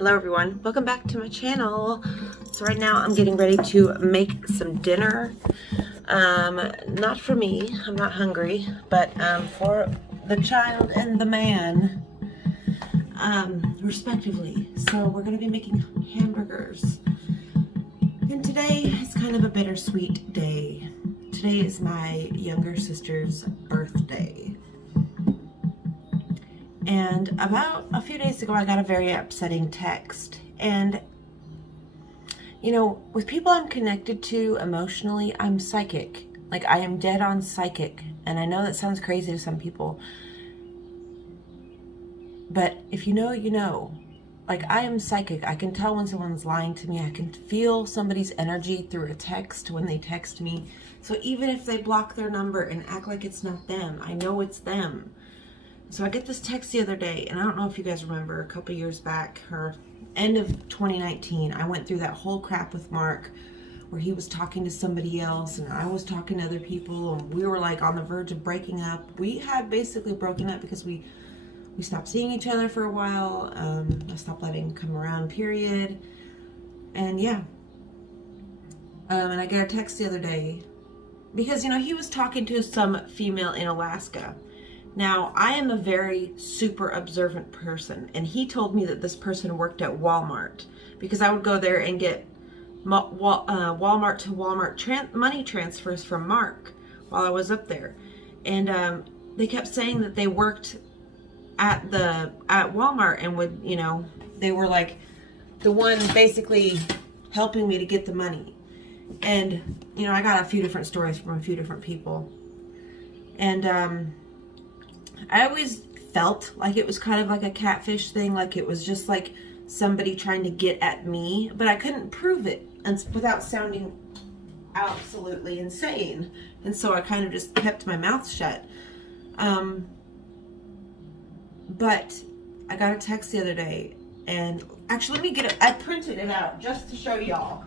Hello everyone, welcome back to my channel. So right now I'm getting ready to make some dinner. Not for me, I'm not hungry, but for the child and the man, respectively. So we're going to be making hamburgers. And today is kind of a bittersweet day. Today is my younger sister's birthday. And about a few days ago, I got a very upsetting text. And, you know, with people I'm connected to emotionally, I'm psychic. Like, I am dead on psychic. And I know that sounds crazy to some people. But if you know, you know. Like, I am psychic. I can tell when someone's lying to me. I can feel somebody's energy through a text when they text me. So even if they block their number and act like it's not them, I know it's them. So I get this text the other day, and I don't know if you guys remember, a couple years back, or end of 2019, I went through that whole crap with Mark, where he was talking to somebody else, and I was talking to other people, and we were like on the verge of breaking up. We had basically broken up because we stopped seeing each other for a while. I stopped letting him come around, period. And yeah. And I got a text the other day, because, you know, he was talking to some female in Alaska. Now, I am a very super observant person, and he told me that this person worked at Walmart, because I would go there and get Walmart to Walmart money transfers from Mark while I was up there. And they kept saying that they worked at Walmart and would, you know, they were like the one basically helping me to get the money. And, you know, I got a few different stories from a few different people. And I always felt like it was kind of like a catfish thing, like it was just like somebody trying to get at me, but I couldn't prove it without sounding absolutely insane. And so I kind of just kept my mouth shut. But I got a text the other day, and actually let me get it. I printed it out just to show y'all.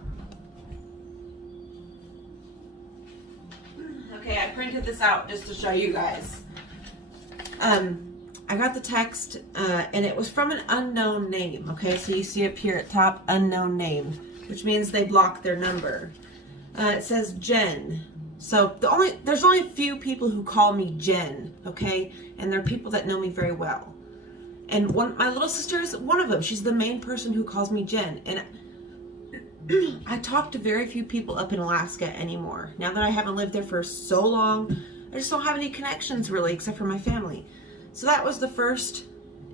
Okay, I printed this out just to show you guys. I got the text, and it was from an unknown name, okay? So you see up here at top, unknown name, which means they blocked their number. It says Jen. So there's only a few people who call me Jen, okay? And they're people that know me very well. And my little sister is one of them. She's the main person who calls me Jen. And I talk to very few people up in Alaska anymore. Now that I haven't lived there for so long, I just don't have any connections really, except for my family. So that was the first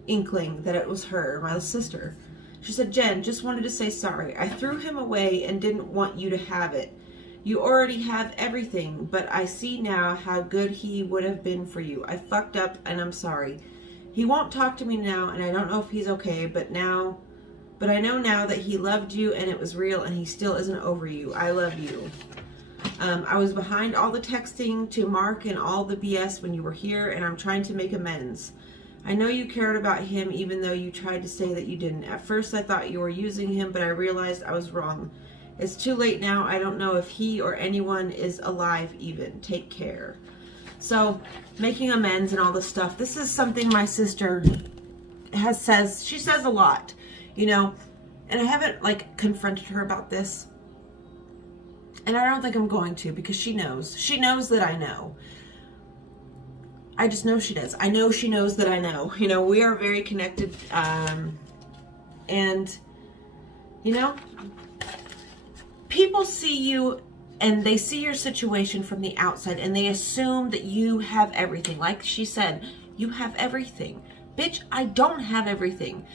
inkling that it was her, my sister. She said, Jen, just wanted to say sorry. I threw him away and didn't want you to have it. You already have everything, but I see now how good he would have been for you. I fucked up and I'm sorry. He won't talk to me now, and I don't know if he's okay, but I know now that he loved you and it was real, and he still isn't over you. I love you. I was behind all the texting to Mark and all the BS when you were here, and I'm trying to make amends. I know you cared about him even though you tried to say that you didn't. At first I thought you were using him, but I realized I was wrong. It's too late now. I don't know if he or anyone is alive even. Take care. So, making amends and all this stuff. This is something my sister she says a lot, you know, and I haven't like confronted her about this. And I don't think I'm going to, because she knows. She knows that I know. I just know she does. I know she knows that I know. You know, we are very connected. And, you know, people see you and they see your situation from the outside and they assume that you have everything. Like she said, you have everything. Bitch, I don't have everything.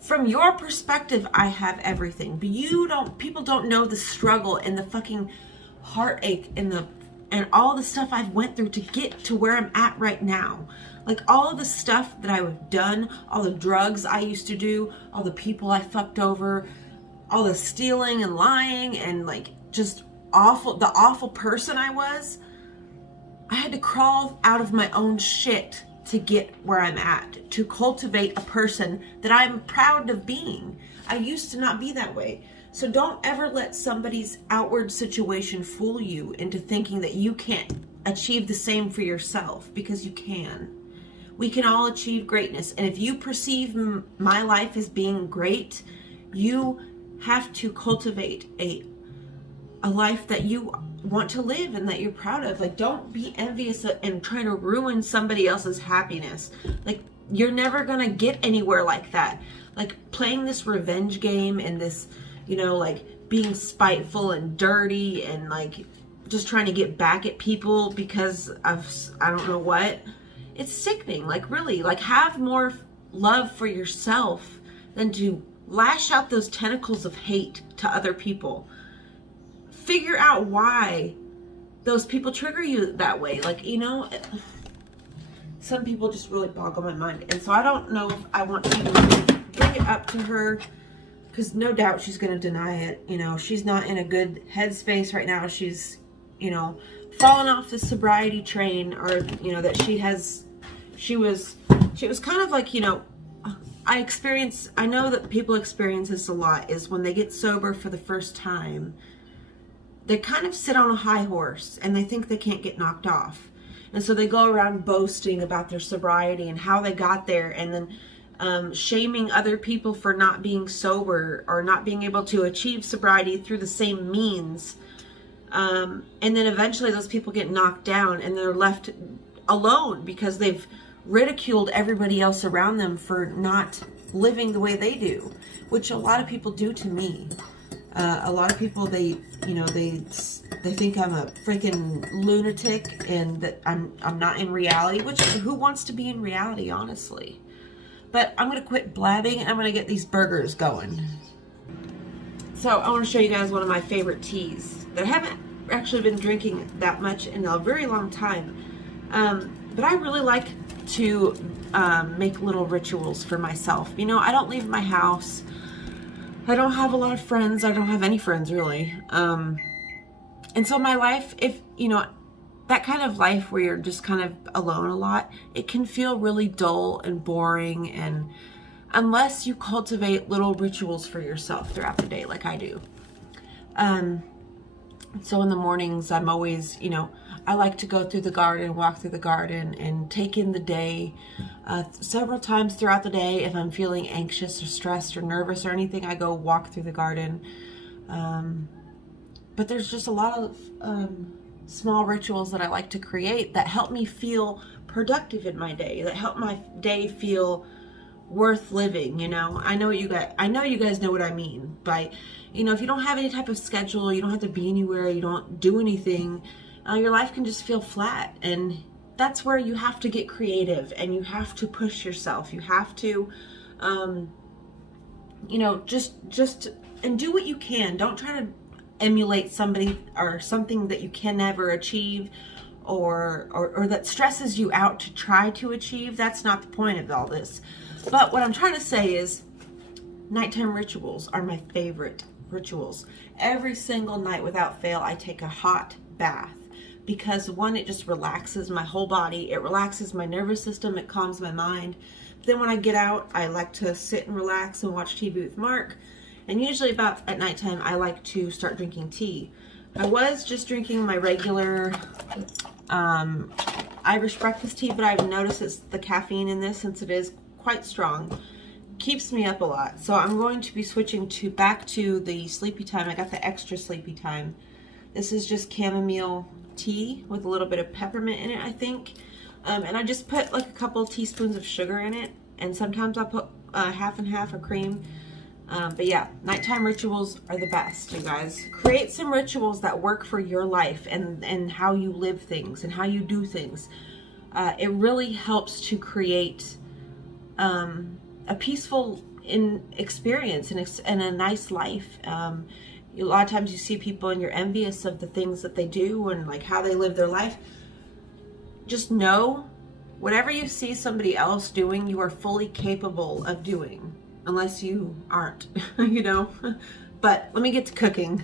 From your perspective, I have everything, but people don't know the struggle and the fucking heartache and all the stuff I've went through to get to where I'm at right now. Like all of the stuff that I've done, all the drugs I used to do, all the people I fucked over, all the stealing and lying and like just the awful person I was. I had to crawl out of my own shit to get where I'm at, to cultivate a person that I'm proud of being. I used to not be that way. So don't ever let somebody's outward situation fool you into thinking that you can't achieve the same for yourself, because you can. We can all achieve greatness. And if you perceive my life as being great, you have to cultivate a life that you want to live and that you're proud of. Like, don't be envious and trying to ruin somebody else's happiness. Like, you're never gonna get anywhere like that. Like, playing this revenge game and this, you know, like being spiteful and dirty and like just trying to get back at people because of I don't know what. It's sickening. Like, really, like, have more love for yourself than to lash out those tentacles of hate to other people. Figure out why those people trigger you that way. Like, you know, some people just really boggle my mind. And so I don't know if I want to bring it up to her, because no doubt she's going to deny it. You know, she's not in a good headspace right now. She's, you know, fallen off the sobriety train, or, you know, that she was kind of like, you know, I know that people experience this a lot, is when they get sober for the first time, they kind of sit on a high horse and they think they can't get knocked off. And so they go around boasting about their sobriety and how they got there, and then shaming other people for not being sober or not being able to achieve sobriety through the same means. And then eventually those people get knocked down and they're left alone because they've ridiculed everybody else around them for not living the way they do, which a lot of people do to me. A lot of people, they think I'm a freaking lunatic and that I'm not in reality, which who wants to be in reality, honestly? But I'm going to quit blabbing and I'm going to get these burgers going. So I want to show you guys one of my favorite teas that I haven't actually been drinking that much in a very long time. But I really like to make little rituals for myself. You know, I don't leave my house. I don't have a lot of friends. I don't have any friends, really. And so my life, if, you know, that kind of life where you're just kind of alone a lot, it can feel really dull and boring, and unless you cultivate little rituals for yourself throughout the day like I do. So in the mornings, I'm always, you know, I like to go through the garden, walk through the garden, and take in the day. Several times throughout the day, if I'm feeling anxious or stressed or nervous or anything, I go walk through the garden. But there's just a lot of small rituals that I like to create that help me feel productive in my day, that help my day feel worth living. You know, I know you guys know what I mean by, you know, if you don't have any type of schedule, you don't have to be anywhere, you don't do anything, your life can just feel flat. And that's where you have to get creative and you have to push yourself. You have to, you know, just and do what you can. Don't try to emulate somebody or something that you can never achieve, or that stresses you out to try to achieve. That's not the point of all this. But what I'm trying to say is nighttime rituals are my favorite rituals. Every single night without fail, I take a hot bath, because one, it just relaxes my whole body. It relaxes my nervous system. It calms my mind. Then when I get out, I like to sit and relax and watch TV with Mark. And usually about at nighttime, I like to start drinking tea. I was just drinking my regular Irish breakfast tea, but I've noticed it's the caffeine in this, since it is quite strong, keeps me up a lot. So I'm going to be switching back to the sleepy time. I got the extra sleepy time. This is just chamomile tea with a little bit of peppermint in it, I think. And I just put like a couple of teaspoons of sugar in it, and sometimes I'll put half and half of cream. But yeah, nighttime rituals are the best, you guys. Create some rituals that work for your life and how you live things and how you do things. It really helps to create a peaceful experience and a nice life. A lot of times you see people and you're envious of the things that they do and like how they live their life. Just know, whatever you see somebody else doing, you are fully capable of doing. Unless you aren't, you know. But let me get to cooking.